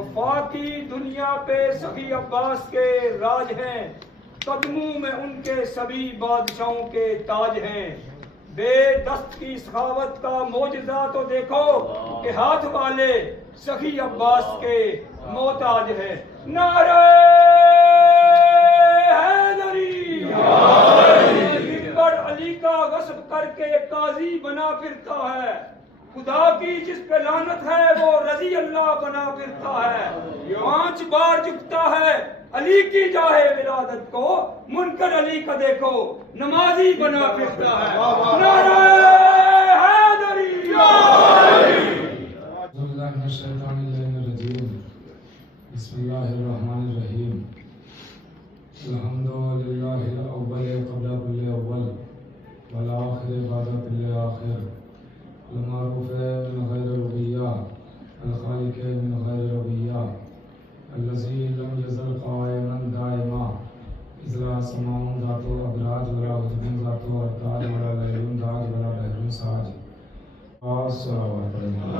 وفاقی دنیا پہ سخی عباس کے راج ہیں، قدموں میں ان کے سبھی بادشاہوں کے تاج ہیں۔ بے دست کی سخاوت کا معجزہ تو دیکھو کہ ہاتھ والے سخی عباس کے محتاج ہیں۔ نعرہ حیدری! ممبر علی کا غصب کر کے قاضی بنا پھرتا ہے، خدا کی جس پہ لعنت ہے وہ رضی اللہ بنا پھرتا ہے۔ 5 بار جھکتا ہے علی کی جاہ ولادت کو، منکر علی کا دیکھو نمازی بنا پھرتا ہے۔ نعرہ حیدری! بسم اللہ الرحمن الرحیم۔ الحمدللہ الاول قبل کل اول والآخر بعد کل آخر، المعروف من غیر ربیہ، الخالق من غیر ربیہ، الذی لم یزل قائما دائما، اذ لا سماع ذات ابراج ولا حجب ذات ارتاج ولا لیل داج ولا بحر ساج۔ السلام علیکم۔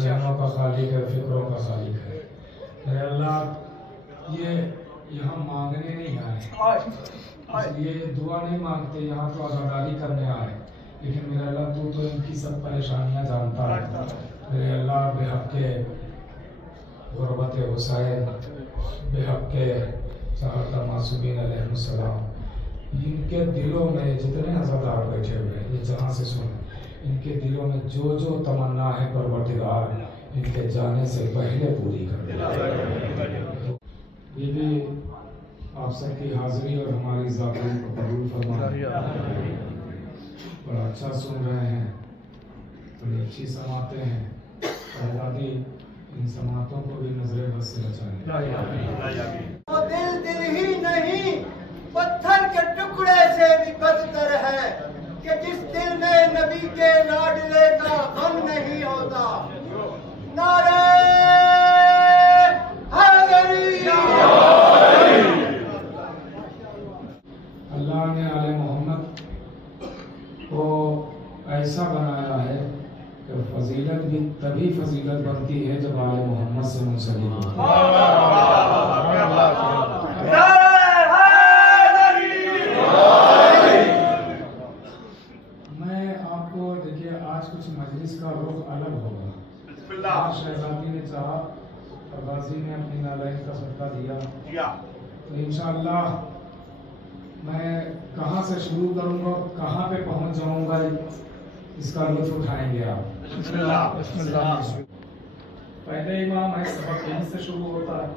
ذہنوں کا خالق ہے، فکروں کا خالق ہے۔ میرے اللہ یہ یہاں مانگنے نہیں آئے، اس لیے دعا نہیں مانگتے، یہاں تو عزاداری کرنے آئے، لیکن میرے اللہ تو ان کی سب پریشانیاں جانتا ہے۔ میرے اللہ بے حق کے غربت حسین، بے حق کے صحابہ معصومین علیہ السلام، ان کے دلوں میں جتنے عزادار بیٹھے ہوئے ہیں، یہ جہاں سے سنیں، ان کے دلوں میں جو جو تمنا ہے پروردگار ان کے جانے سے پہلے پوری کر دے۔ یہ بھی آپ سب کی حاضری اور ہماری ذاکری کو قبول فرمائے۔ بڑا اچھا سن رہے ہیں، بڑی اچھی سماعتیں ہیں، شہزادی ان سماعتوں کو بھی نظر بس سے بچائیں۔ وہ دل دل ہی نہیں، پتھر کے ٹکڑے سے بھی بدتر ہے کہ جس دل میں نبی کے لاڈلے کا غم نہیں ہوتا۔ نعرہ حیدری! اللہ نے آل محمد کو ایسا بنایا ہے کہ فضیلت بھی تبھی فضیلت بنتی ہے جب آل محمد سے منسلک ہو۔ میں آپ کو دیکھیے آج کچھ مجلس کا رخ الگ ہوگا۔ آج شہزادی نے چاہا اور غازی نے اپنی نالین کا صدقہ دیا، تو انشاءاللہ میں کہاں سے شروع کروں گا، کہاں پہ پہنچ جاؤں گا، اس کا لطف اٹھائیں گے آپ۔ پہلے امام ہے، سبق یہیں سے شروع ہوتا ہے۔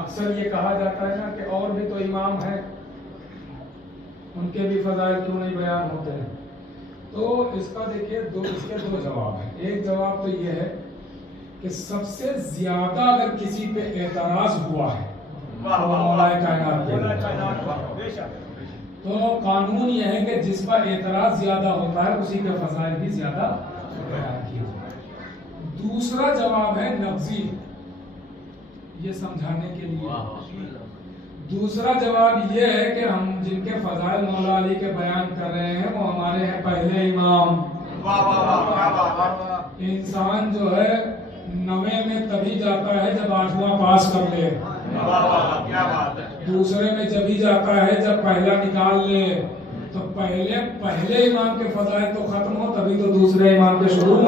اکثر یہ کہا جاتا ہے نا کہ اور بھی تو امام ہیں، ان کے بھی فضائل کیوں نہیں بیان ہوتے ہیں؟ تو اس کا دیکھیے اس کے 2 جواب ہیں۔ ایک جواب تو یہ ہے کہ سب سے زیادہ اگر کسی پہ اعتراض ہوا ہے تو مولا کائنات پہ، تو قانون یہ ہے کہ جس پر اعتراض زیادہ ہوتا ہے اسی کے فضائل بھی زیادہ بیان کیے جاتے ہیں۔ دوسرا جواب ہے نقضی، یہ سمجھانے کے لیے۔ دوسرا جواب یہ ہے کہ ہم جن کے فضائل مولا علی کے بیان کر رہے ہیں وہ ہمارے ہیں پہلے امام۔ انسان جو ہے 9ویں میں تبھی جاتا ہے جب 8واں پاس کر لے، دوسرے میں جبھی جاتا ہے جب پہلا نکال لے۔ تو پہلے امام کے فضائل تو ختم ہو تبھی تو دوسرے امام کے شروع ہو۔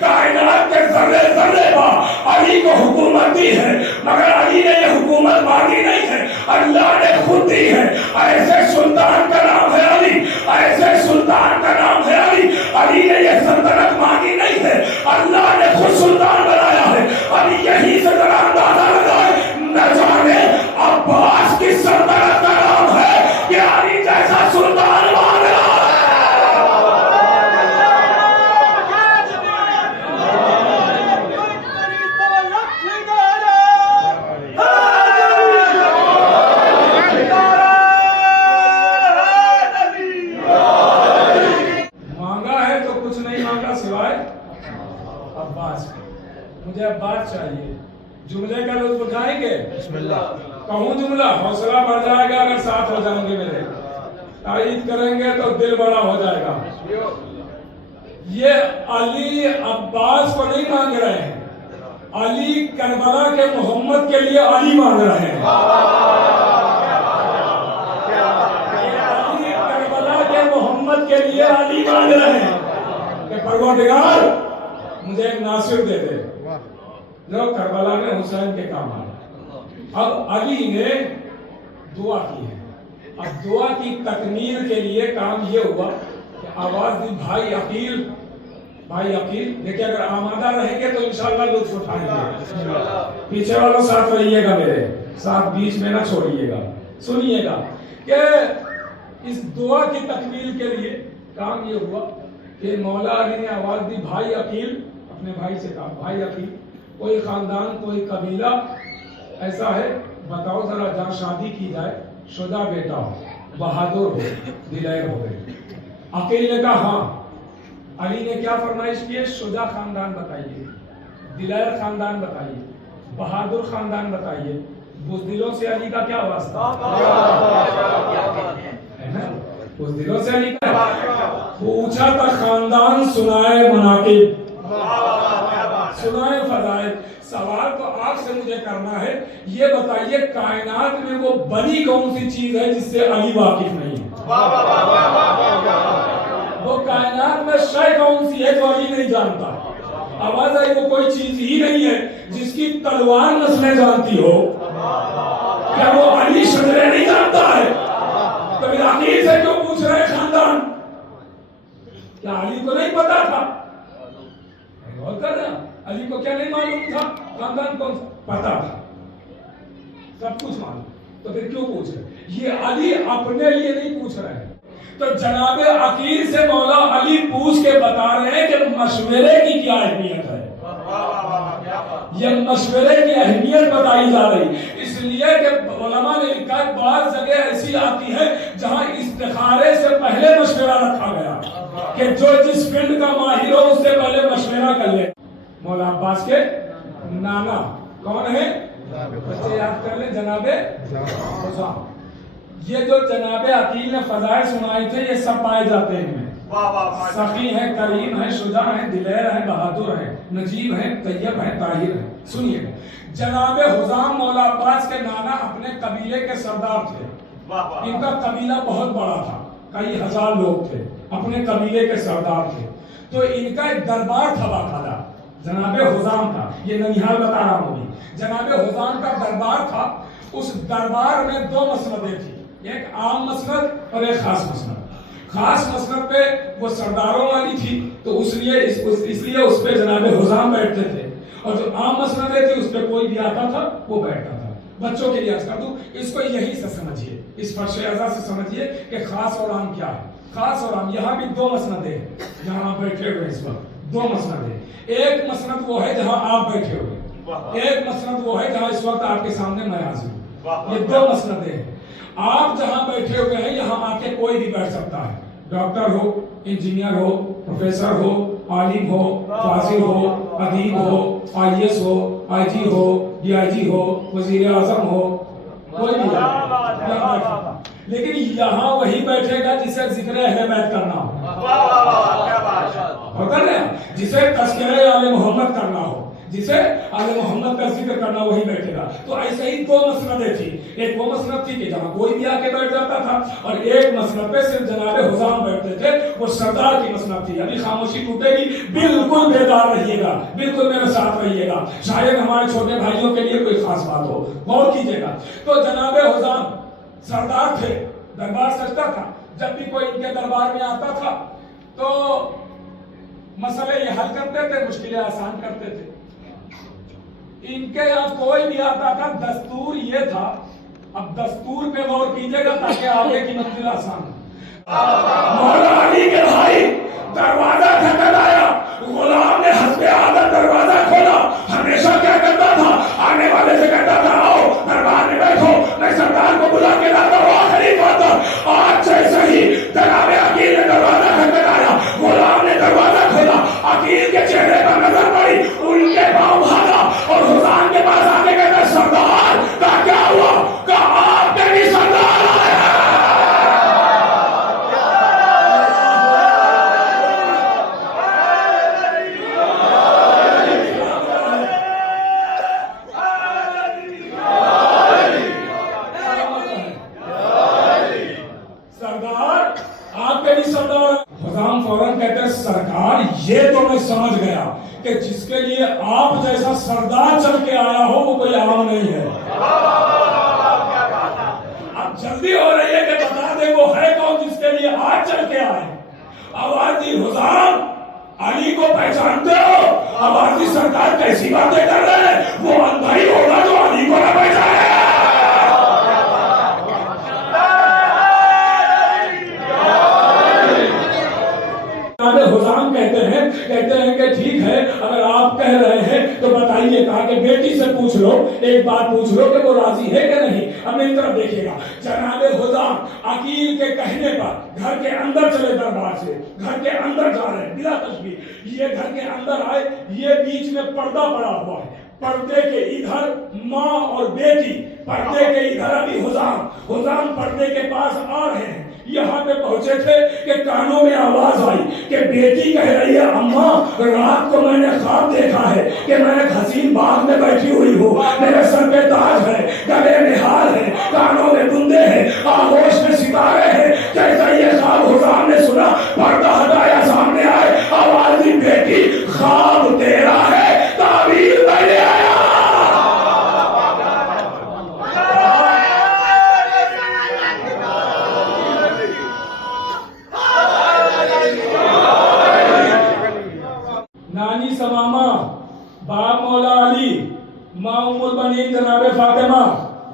کائنات کے ذرے ذرے پر علی کو حکومت دی ہے، مگر علی نے یہ حکومت مانگی نہیں ہے، اللہ نے خود دی ہے۔ ایسے سلطان کا نام ہے علی، ایسے سلطان کا نام ہے علی۔ علی نے یہ سلطنت مانگی نہیں ہے، اللہ نے خود سلطان بنایا ہے۔ علی یہیں سے ذرا اندازہ لگائے، نہ جانے عباس کی سلطنت کا نام ہے کہ علی جیسا سلطان مانگ رہا ہے۔ कहूँ जुमला, हौसला बढ़ जाएगा अगर साथ हो जाएंगे मेरे, तारीफ करेंगे तो दिल बड़ा हो जाएगा। ये अली अब्बास को नहीं मांग रहे हैं, अली करबला के मोहम्मद के लिए अली मांग रहे हैं। अली करबला के मोहम्मद के लिए अली मांग रहे हैं कि परवरदिगार मुझे एक नासिर दे दे जो करबला में हुसैन के काम आए। अब अली ने दुआ की है। अब दुआ की तकमील के लिए काम ये हुआ कि आवाज दी भाई अकील देखिए, अगर आमादा रहेंगे तो इंशाअल्लाह लुत्फ उठाएंगे। पीछे वालों साथ रहिएगा, मेरे साथ बीच में ना छोड़िएगा। सुनिएगा कि इस दुआ की तकमील के लिए काम ये हुआ कि मौला अली ने आवाज दी भाई अकील, अपने भाई से कहा भाई अकील, कोई खानदान कोई कबीला ऐसा है बताओ जरा जहाँ शादी की जाए, शुदा बेटा हो, बहादुर हो, दिलेर हो गए। अकील ने कहा हाँ। अली ने क्या फरमाइश की है? शुजा खानदान बताइए, दिलेर खानदान बताइए, बहादुर खानदान बताइए। बुज़दिलों से अली का क्या वास्ता है ना? बुज़दिलों से अली का पूछा था खानदान सुनाए मनाकिब, सुनाए फज़ाइल। सवाल तो आपसे मुझे करना है, ये बताइए कायनात में वो बनी कौन सी चीज है जिससे अली वाकिफ नहीं है? वो कायनात में शय कौन सी है जो अली नहीं जानता? आवाज आई वो कोई चीज ही नहीं है जिसकी तलवार नस्लें जानती हो। क्या वो अली शजरे नहीं जानता है? तो फिर अकील से क्यों पूछ रहे खानदान? क्या अली को नहीं पता था? अली को क्या नहीं मालूम था? खानदान कौन पता था, सब कुछ मालूम। तो फिर क्यों पूछ रहे? ये अली अपने लिए नहीं पूछ रहे हैं। तो जनाबे अकील से मौला अली पूछ के बता रहे हैं कि मशवरे की क्या अहमियत है। ये मशवरे की अहमियत बताई जा रही, इसलिए कि उलमा ने लिखा है बात जगह ऐसी आती है जहां इस्तिखारे से पहले मशवरा रखा गया कि जो जिस फील्ड का माहिर हो उससे पहले मशवरा कर ले। मौला अब्बास के नाना कौन है? बच्चे याद कर ले, जनाबे हुज़ाम। ये जो जनाबे अकील ने फजाइल सुनाई थे ये सब पाए जाते हैं इनमें। सखी है, करीम है, शुजा है, दिलेर है, बहादुर है, नजीब है, तैयब है, ताहिर है। सुनिए, जनाबे हुज़ाम मौला अब्बास के नाना अपने कबीले के सरदार थे। इनका कबीला बहुत बड़ा था, कई हजार लोग थे, अपने कबीले के सरदार थे। तो इनका एक दरबार था बाकायदा, जनाबे हुज़ाम का। ये ननिहाल बता रहा हूँ। जनाबे हुज़ाम का दरबार था। उस दरबार में दो मसनदें थी, एक आम मसनद और एक खास मसनद। खास मसनद पे वो सरदारों वाली थी, तो इसलिए उस पे जनाबे हुज़ाम बैठते थे, और जो आम मसनदें थी उस पे कोई भी आता था वो बैठता था। बच्चों के लिए अर्ज कर दूं, इसको यही से समझिए, इस फर्श अज़ा से समझिए कि खास और आम क्या है। खास और आम, यहाँ भी दो मसनदें हैं जहाँ आप बैठे हुए इस वक्त, दो मसनदें। एक मसनद वो है जहाँ आप बैठे हुए, एक मसनद वो है जहाँ इस वक्त आपके सामने मैं हाजिर हूँ। ये दो मसनदें हैं। आप जहाँ बैठे हुए हैं यहाँ आके कोई भी बैठ सकता है, डॉक्टर हो, इंजीनियर हो, प्रोफेसर हो, आलिम हो, फाजिल हो, अदीब हो, IAS हो, IG हो, DIG हो, वजीर आजम हो, कोई भी हो। लेकिन यहाँ वही बैठेगा जिसे जिक्र अहले बैत करना हो, जिसे तज़किरे आले मोहम्मद करना हो, जिसे आले मोहम्मद का जिक्र करना, वही बैठेगा। तो ऐसे ही दो मसनदें थी। एक वो मसनद थी कि जहाँ कोई भी आके बैठ जाता था, और एक मसनद पे सिर्फ जनाबे हुज़ाम बैठते थे, वो सरदार की मसनद थी। अभी खामोशी टूटेगी, बिल्कुल बेदार रहिएगा, बिल्कुल मेरे साथ रहिएगा, शायद हमारे छोटे भाइयों के लिए कोई खास बात हो, गौर कीजिएगा। तो जनाबे हुज़ाम सरदार थे, दरबार सजता था। जब भी कोई इनके दरबार में आता था तो मसले ये हल करते थे, मुश्किलें आसान करते थे। इनके यहाँ कोई भी आता था, दस्तूर ये था, अब दस्तूर पे गौर कीजिएगा ताकि आगे की मंजिल आसान हो। मौला अली के भाई दरवाजा खटखटाया, गुलाम ने हस्बे आदत दरवाजा खोला। हमेशा क्या करता था, आने वाले से कहता था आओ दरबार में बैठो, मैं सरदार को बुला के लाता हूँ आखिरी बात। आज जैसे ही जनाबे अकील ने दरवाजा खटखटाया, गुलाम ने दरवाजा खोला, अकील के चेहरे पर नजर पड़ी, उनके पाँव भागा और हुज़ाम के पास आके कहता सरदार का क्या हुआ? समझ गया कि जिसके लिए आप जैसा सरदार चल के आया हो वो कोई आम नहीं है। अब जल्दी हो रही है कि बता दे वो है कौन जिसके लिए आज चल के आए। आवाज़ी हुज़ाम अली को पहचानते हो? आवाज़ी सरकार कैसी बातें कर रहे हैं, वो अंधा ही होगा जो अली को न पहचाने। हुज़ाम कहते हैं कि ठीक है, अगर आप कह रहे हैं तो बताइए। कहा कि बेटी से पूछ लो, एक बात पूछ लो कि वो राजी है कि नहीं। अब मेरी तरफ देखिएगा, जनाब हुज़ाम अकील के कहने पर घर के अंदर चले, दरबार से घर के अंदर जा रहे हैं बिला तशबीह। ये घर के अंदर आए, ये बीच में पर्दा पड़ा हुआ है, पर्दे के इधर माँ और बेटी, पर्दे के इधर अभी हुज़ाम पर्दे के पास आ रहे हैं। यहाँ पे पहुंचे थे कि कानों में आवाज आई कि बेटी कह रही है, अम्मा रात को मैंने ख्वाब देखा है कि मैं एक हसीन बाग में बैठी हुई हूँ, मेरे सर पे ताज है, गले में हार है, कानों में बुंदे हैं, आगोश में सितारे हैं। जैसा ये ख्वाब हुज़ाम ने सुना, पर्दा हटाया, सामने आए, आवाज दी, बेटी ख्वाब तेरा है, ताबीर मैंने आया। नानी समामा, बाप मौला अली, माँ उम्मुल बनीन जनाब फातिमा,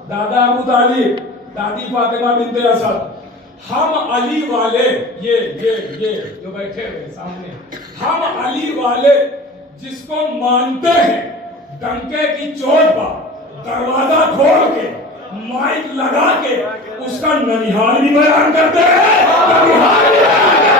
दादा अबू तालिब, दादी फातिमा बिन्ते असद। हम अली वाले, ये जो बैठे हुए सामने, हम अली वाले जिसको मानते हैं, डंके की चोट पर दरवाजा खोल के माइक लगा के उसका ननिहाल भी बयान करते हैं, ननिहाल भी बयान करते हैं।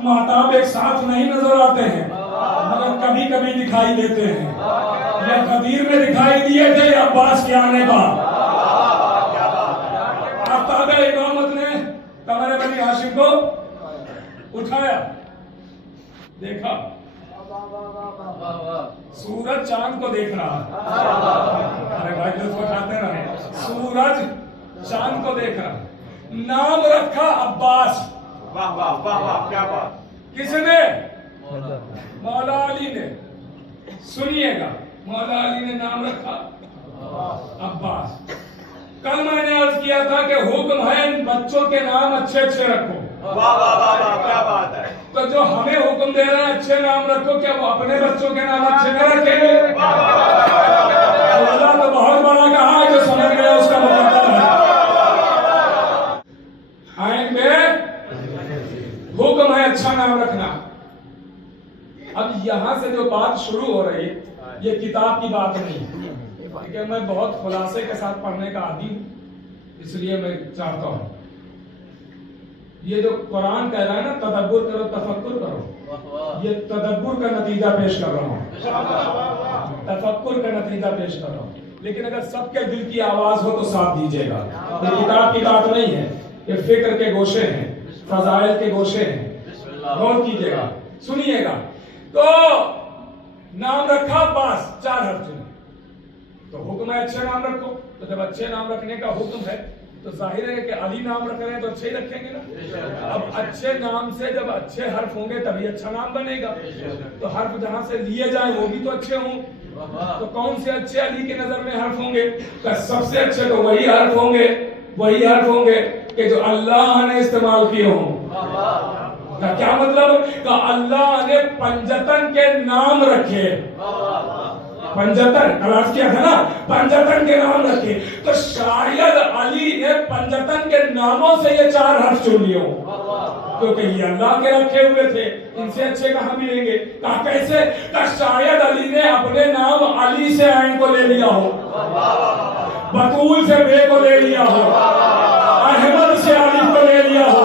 महताब एक साथ नहीं नजर आते हैं, मगर कभी कभी दिखाई देते हैं। या कदीर में दिखाई दिए थे या अब्बास के आने बाद। आफ्ताब इमामत ने कमर बनी हाशिम को उठाया, देखा सूरज चांद को देख रहा है। अरे भाई लुत्फ उठाते रहे, सूरज चांद को देख रहा। नाम रखा अब्बास। वाह वाह वाह वाह, क्या बात। किसने? मौला अली ने। सुनिएगा, मौला अली ने नाम रखा अब्बास। कल मैंने अर्ज किया था कि हुक्म है इन बच्चों के नाम अच्छे अच्छे रखो। वाह वाह वाह वाह, क्या बात है। तो जो हमें हुक्म दे रहे हैं अच्छे नाम रखो, क्या वो अपने बच्चों के नाम अच्छे न रखेंगे? अल्लाह तो बहुत बड़ा कहा है, जो समझ गया उसका मुकद्दर है। आएंगे, हुक्म है अच्छा नाम रखना। अब यहां से जो बात शुरू हो रही, ये किताब की बात नहीं, क्योंकि मैं बहुत खुलासे के साथ पढ़ने का आदी हूं, इसलिए मैं चाहता हूं ये जो कुरान कह रहा है ना, तदब्बुर करो, तफक्कुर करो, ये तदब्बुर का नतीजा पेश कर रहा हूं, तफक्कुर का नतीजा पेश कर रहा हूं। लेकिन अगर सबके दिल की आवाज हो तो साथ दीजिएगा। ये किताब की बात नहीं है, ये फिक्र के गोशे हैं, फजाइल के गोशे हैं। गौर कीजिएगा, सुनिएगा। तो नाम रखा अब्बास, 4 हर्फ चुने। तो हुक्म है अच्छे नाम रखो। तो जब अच्छे नाम रखने का हुक्म है तो जाहिर है कि अली नाम रख रहे हैं तो अच्छे ही रखेंगे ना। अब अच्छे नाम से जब अच्छे हर्फ होंगे तभी अच्छा नाम बनेगा। तो हर्फ जहां से लिए जाए वो भी तो अच्छे हों। तो कौन से अच्छे अली की नजर में हर्फ होंगे? सबसे अच्छे तो वही हर्फ होंगे कि जो अल्लाह ने इस्तेमाल किए हों। का क्या मतलब? का अल्लाह ने पंजतन के नाम रखे, पंजतन कलास किया था ना, पंजतन के नाम रखे। तो शायद अली ने पंजतन के नामों से ये 4 हर्फ चुन लिए हो, क्योंकि ये अल्लाह के रखे हुए थे, इनसे अच्छे कहाँ मिलेंगे? कहा कैसे? का शायद अली ने अपने नाम अली से आइन को ले लिया हो, बतूल से बे को ले लिया हो, अहमद से अली को ले लिया हो,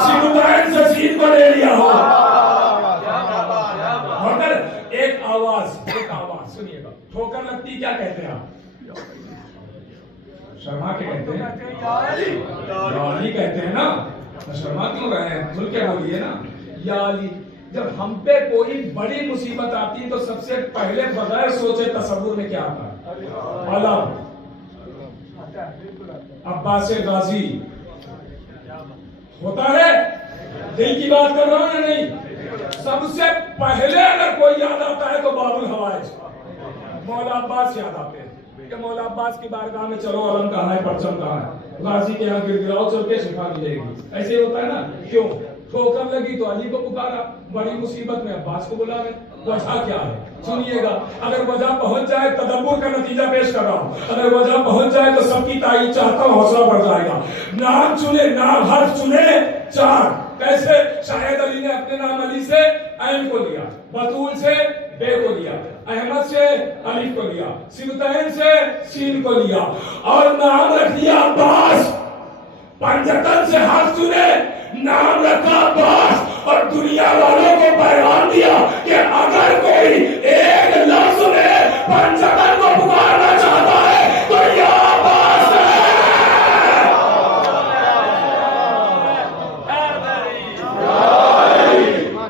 सिबुतैन से सीन को ले लिया हो। मगर एक आवाज सुनिएगा, ठोकर लगती क्या कहते हैं आप? शर्मा के कहते हैं, या अली कहते हैं ना, तो शर्मा क्यों रहे हैं? खुल के बोलिए ना, या अली। जब हम पे कोई बड़ी मुसीबत आती है तो सबसे पहले बगैर सोचे तसव्वुर में क्या आता है? अलम, अब्बास गाजी होता है। दिल की बात कर रहा हूं या नहीं? सबसे पहले अगर कोई याद आता है तो बाबुल हवाइज, मौला अब्बास याद आते हैं कि मौला अब्बास की बारगाह में चलो, अलम कहाँ है, परचम कहाँ है, गाजी के यहाँ गिड़गिड़ाओ, चल के शिफा मिलेगी। ऐसे ही होता है ना। क्यों? ठोकर लगी तो अली को पुकारा, बड़ी मुसीबत में अब्बास को बुला रहे। वजह क्या है? सुनिएगा। अगर वजह पहुंच जाए, तदब्बुर का नतीजा पेश कर रहा हूं, अगर वजह पहुंच जाए तो सबकी तारीफ चाहता हूं, हौसला बढ़ जाएगा। नाम चुने, नाम हर्फ चुने 4। कैसे? शायद अली ने अपने नाम अली से ऐन को लिया, बतूल से बे को लिया, अहमद से अली को लिया, सिबतैन से सीन को लिया, और नाम रख दिया अब्बास। पंजतन से हाथ चुने, नाम रखा अब्बास, और दुनिया वालों को पैगाम दिया कि अगर कोई एक लफ्ज में पंजतन को पुकारना चाहता है तो ये अब्बास है।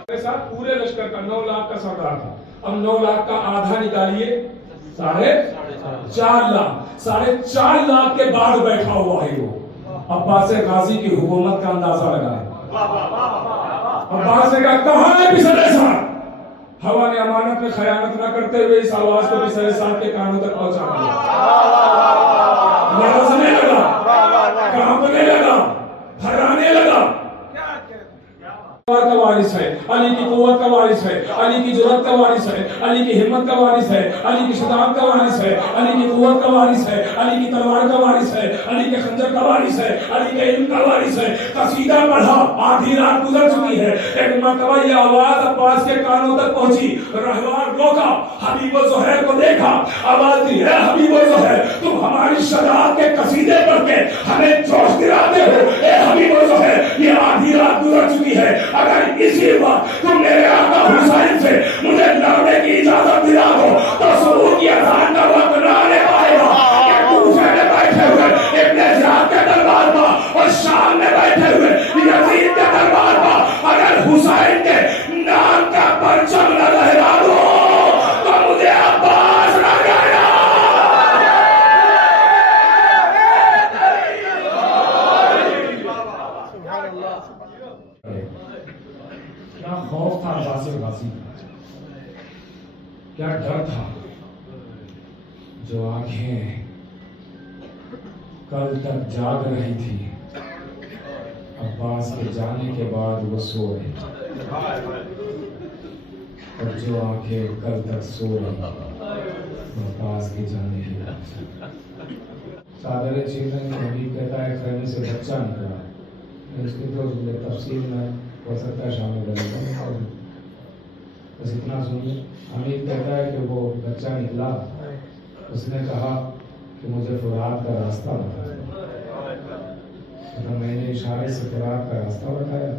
मेरे साथ पूरे लश्कर का 9 लाख का सरदार था। अब 9 लाख का आधा निकालिए, 4.5 लाख। 4.5 लाख के बाद बैठा हुआ है वो। अब्बास गाजी की हुकूमत का अंदाजा लगाए। अब्बास ने कहा, कहाँ है पिछले साल? हवा ने अमानत में खयानत न करते हुए इस आवाज को पिछले साल के कानों तक पहुंचा दिया। लड़ने लगा, कांपने लगा, थर्राने लगा। का वारिस है, अली की कुव्वत का वारिस है, अली की जुर्रत का वारिस है, अली की हिम्मत का वारिस है, अली की शजाअत का वारिस है, अली की कुव्वत का वारिस है, अली की तलवार का वारिस है, अली के खंजर का वारिस है, अली के इल्म का वारिस है। कसीदा पढ़ा, आधी रात गुजर चुकी है। एक मरतबा ये आवाज अब्बास के कानों तक पहुंची। रहवार रोका, हबीब ज़ुहैर को देखा, आवाज दी, है हबीब ज़ुहैर, तुम हमारी शजाअत के कसीदे पढ़ के हमें जोश दिलाते हो। ए हबीब ज़ुहैर, ये आधी रात गुजर चुकी है, अगर इसी वक्त तुम मेरे आका हुसैन से मुझे लड़ने की इजाजत दिला दो तो सुबह की अज़ान का वक्त न आने पाएगा। कूफे में बैठे हुए इब्ने ज़ियाद के दरबार पर और शाम में बैठे हुए यजीद के दरबार पर अगर हुसैन के नाम का परचम न लहरा दो तो मुझे अब्बास न कहना। क्या खौफ था अब्बास गाजी का, क्या डर था। जो आंखें कल तक जाग रही थी, अब्बास के जाने के बाद वो सो रही, और जो आंखें कल तक सो रही अब्बास के जाने के बाद। सादर चीज़ें हबीब कहता है खैमे से बच्चा निकला, इसकी तो तफसील में हो सकता है शामिल करेगा, बस इतना सुनिए। हमीद कहता है कि वो बच्चा निकला, उसने कहा कि मुझे फुरात का रास्ता बताया, तो मैंने इशारे से फुरात का रास्ता बताया।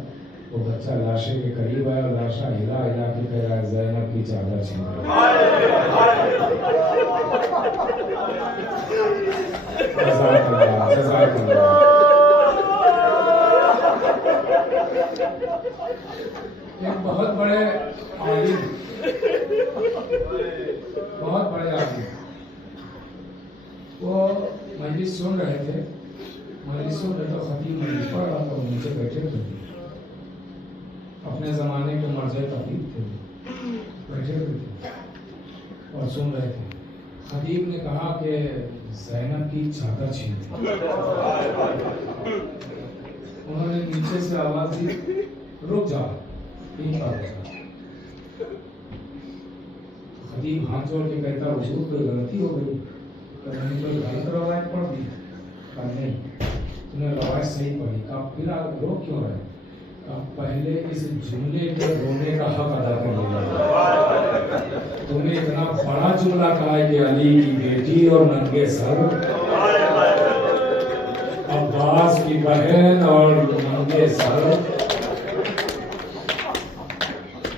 वो बच्चा लाशे के करीब आया और लाशा हिला हिला के कह रहा है, ज़ैनब की चादर छीन लो। जज़ाकल्लाह, जज़ाकल्लाह। एक बहुत बड़े आलिम, बहुत बड़े आलिम, वो मजलिस सुन रहे थे। मजलिस सुन रहे तो खतीब मजलिस पढ़ रहा था, नीचे बैठे थे, अपने ज़माने के मर्ज़े खतीब थे, बैठे हुए थे और सुन रहे थे। खतीब ने कहा कि ज़ैनब की चादर छीन लो। उन्होंने नीचे से आवाज़ दी, रुक जा, 3 बार रुका। खतीब हाथ जोड़ के कहता, हुजूर कोई गलती हो गई, मैंने कोई गलत रवायत पढ़ दी। कहा नहीं, तुमने रवायत सही पढ़ी। कहा फिर आप रोक क्यों रहे? कहा पहले इस जुमले के रोने का हक अदा कर लिया। तुमने इतना बड़ा जुमला कहा है कि अली की बेटी और नंगे सर, अब्बास की बहन और नंगे सर।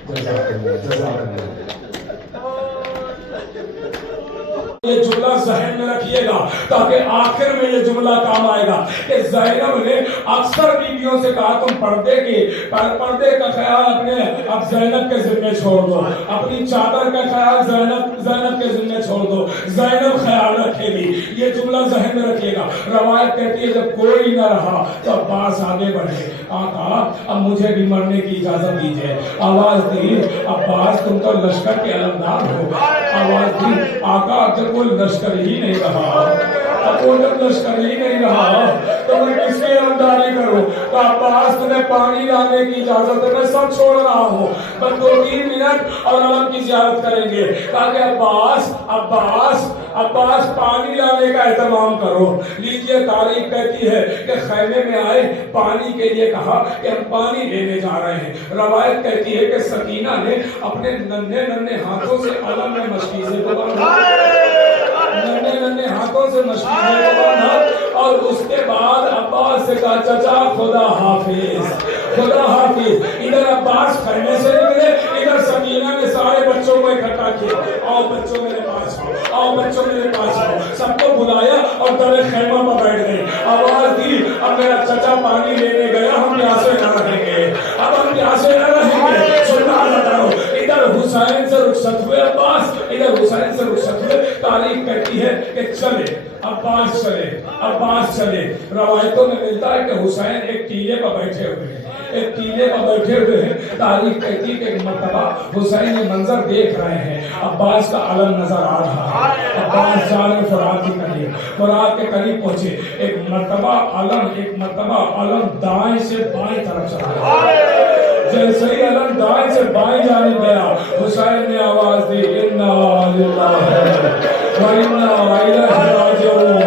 जज़ाकल्लाह, जज़ाकल्लाह। یہ جملہ ذہن میں رکھیے گا تاکہ آخر میں یہ جملہ کام آئے گا کہ زینب نے اکثر بیویوں سے کہا تم پردے کا خیال اپنے اب زینب کے ذمہ چھوڑ دو، اپنی چادر کا خیال زینب کے ذمہ چھوڑ دو، زینب خیال رکھے گی۔ یہ جملہ ذہن میں رکھیے گا۔ روایت کہتی ہے جب کوئی نہ رہا تو عباس آگے بڑھے، کہا اب مجھے بھی مرنے کی اجازت دیجیے۔ آواز دی عباس تم تو لشکر کے علمدار ہو۔ آواز دی آقا جب کوئی لشکر ہی نہیں رہا، اب وہ جب لشکر ہی نہیں رہا تو میں کس کی علمداری کروں؟ تو عباس تمہیں پانی لانے کی اجازت ہے، میں سب چھوڑ رہا ہوں، بس 2-3 منٹ اور علم کی زیارت کریں گے تاکہ عباس پانی لانے کا اہتمام کرو۔ لیجئے تاریخ کہتی ہے کہ خیمے میں آئے، پانی کے لیے کہا کہ ہم پانی لینے جا رہے ہیں۔ روایت کہتی ہے کہ سکینہ نے اپنے ننھے ہاتھوں سے علم میں مشکیزے کو باندھا، ننھے ہاتھوں سے مشکیزے کو باندھا اور اس کے بعد عباس سے کہا چچا خدا حافظ، خدا حافظ۔ ادھر عباس خیمے سے نکلے، ادھر سکینہ نے سارے بچوں کو اکٹھا کیا، آؤ بچوں میرے پاس آؤ، آؤ بچوں میرے پاس آؤ، سب کو بلایا اور در خیمہ پر بیٹھ گئے۔ آواز دی اب میرا چچا پانی لینے گیا، ہم پیاسے نہ رہیں گے، اب ہم پیاسے نہ رہیں گے۔ سننا آتا ہو ادھر حسین سے رخصت ہوئے عباس، ادھر حسین سے رخصت ہوئے۔ تاریخ کہتی ہے کہ چلے عباس چلے۔ روایتوں میں ملتا ہے کہ حسین ایک ٹیلے پر بیٹھے ہوئے ہیں، تاریخ کہتی ہے کہ ایک مرتبہ حسین یہ منظر دیکھ رہے ہیں، عباس کا علم نظر آ رہا ہے۔ عباس جا رہے فرات کے قریب پہنچے، ایک مرتبہ علم دائیں سے بائیں طرف چلا گیا۔ جیسے ہی علم دائیں سے بائیں جانب گیا، حسین نے آواز دی انا للہ و انا الیہ راجعون،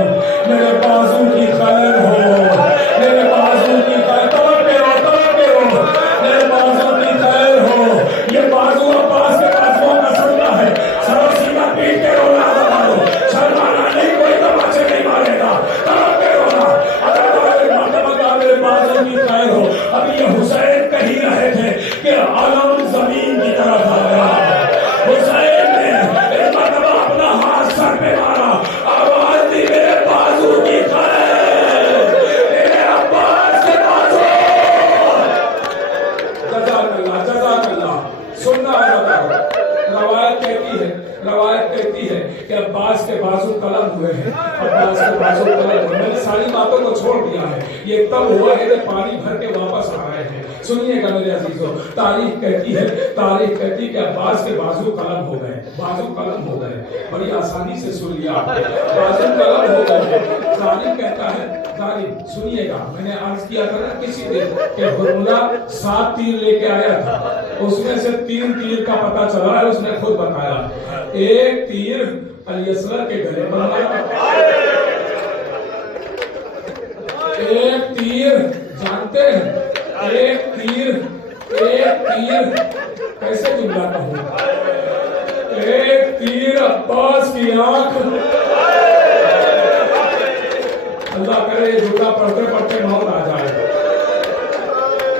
میرے بازو کی خیر ہو، میرے بازو کی خیر، توڑتے ہو، میرے بازو کی خیر ہو۔ یہ بازو عباس کے بازو کا سننا ہے، سر سینہ پیٹ کے رونا ہو، شرمانا نہیں، کوئی تماچے نہیں مارے گا، توڑتے رونا۔ اگر مرتبہ کا میرے بازو کی خیر ہو۔ اب یہ حسین کہی رہے تھے کہ علم زمین کی طرف آ گیا۔ حسین نے ایک مرتبہ اپنا ہاتھ سر پہ مارا، آواز دی میرے بازو کی خیر، میرے عباس کے بازو۔ جزاک اللہ سننا آتا ہو۔ روایت کہتی ہے کہ عباس کے بازو قلم ہوئے ہیں، میں نے ساری باتوں کو چھوڑ دیا ہے، یہ تب ہوا ہے کہ پانی بھر کے واپس آ رہے ہیں۔ سنیے گا میرے عزیزو، تاریخ کہتی ہے کہ عباس کے بازو قلم ہو گئے، بڑی آسانی سے سن لیا، بازو قلم ہو گئے۔ تاریخ کہتا ہے، سنیے گا، میں نے عرض کیا تھا نا کسی دن کہ حرملہ 7 تیر لے کے آیا تھا، اس میں سے 3 تیر کا پتہ چلا ہے، اس نے خود بتایا۔ ایک تیر علی اصغر کے گلے پر مارا، ایک تیر جانتے ہیں، ایک تیر کیسے جملہ کہوں، ایک تیر عباس کی آنکھ، اللہ کرے یہ جملہ پڑھتے موت آ جائے،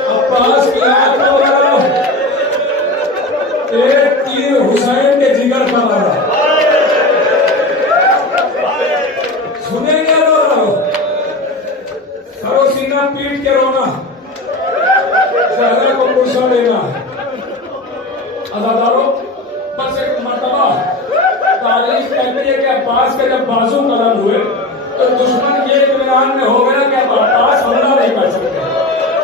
عباس کی آنکھ کو مارا، ایک تیر حسین کے جگر پر مارا۔ سنیں گے لوگ، سرو سینہ پیٹ کے رونا، چہرے کو پرسا لینا۔ عزادارو، بس ایک مرتبہ تاریخ کہتی ہے کہ عباس کے جب بازو قلم ہوئے تو دشمن یہ اطمینان میں ہو گیا کہ عباس حملہ نہیں کر سکتے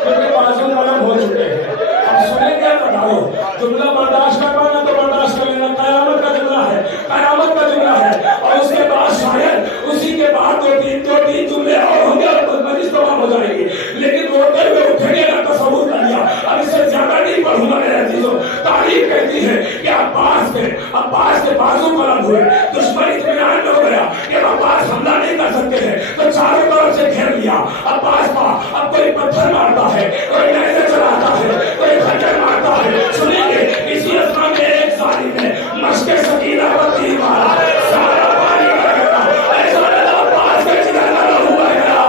کیونکہ بازو قلم ہو چکے ہیں۔ اب سنیں گے بتاؤ، جملہ برداشت کر پانا تو برداشت کر لینا، قیامت کا جملہ ہے، اور اس کے بعد شاید اسی کے بعد دو تین جملے اور ہوں گے اور مجلس تمام ہو جائے گی، لیکن روتے ہوئے اٹھیں گے کا تصور کر لیا، اب اس سے زیادہ نہیں پڑھوں گا میرے عزیزوں۔ تاریخ کہتی ہے کہ عباس کے بازو قلم ہوئے، دشمن اطمینان میں ہو گیا کہ عباس حملہ نہیں کر سکتے ہیں، تو چاروں طرف سے گھیر لیا عباس کا۔ اب کوئی پتھر مارتا ہے، کوئی نیزے چلاتا ہے، کوئی خنجر مارتا ہے۔ سنیں گے اسی اسنا میں ایک ظالم نے مشق سکینہ پر تیر مارا، سارا پانی کر گیا، ایسا لگا عباس کے جگر کا لہو بہ گیا۔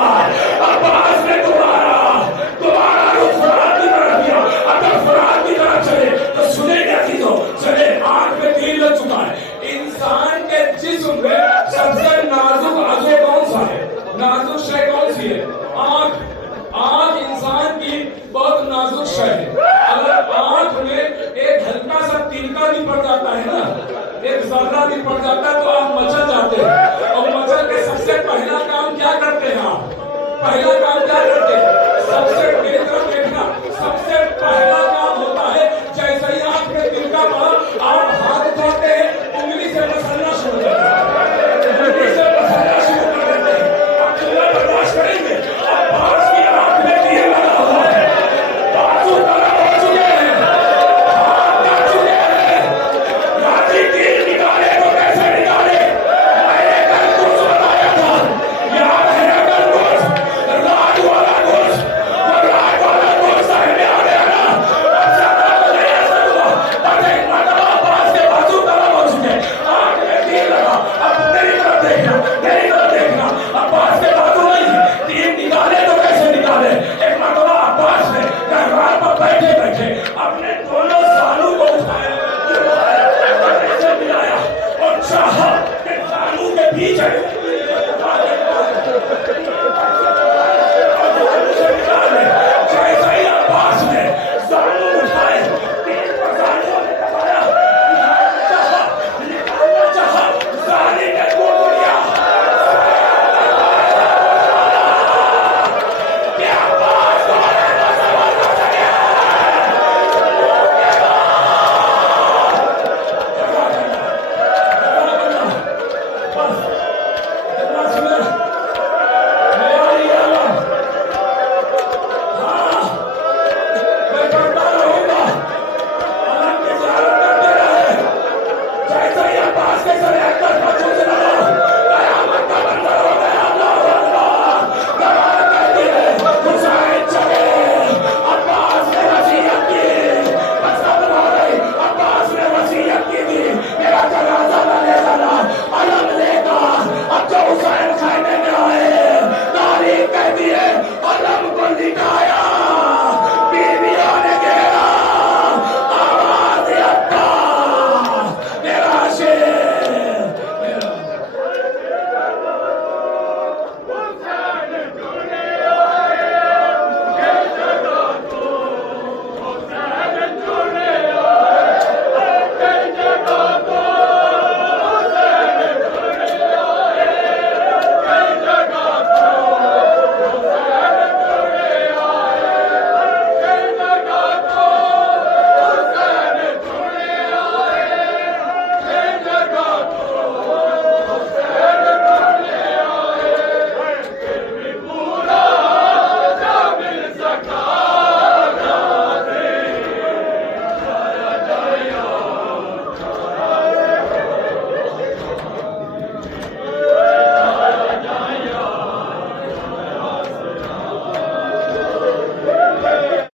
عباس نے دوبارہ رخ فرات کی طرف کیا، اگر فرات کی طرف چلے تو سنیں گے عزیزوں، چلے آنکھ میں تیر لگ چکا ہے، انسان کے جسم میں भी पड़ जाता है तो आप मचल जाते हैं। और मचल के सबसे पहला काम क्या करते हैं आप? पहला काम क्या करते हैं? सबसे मेरी तरफ देखना, सबसे पहला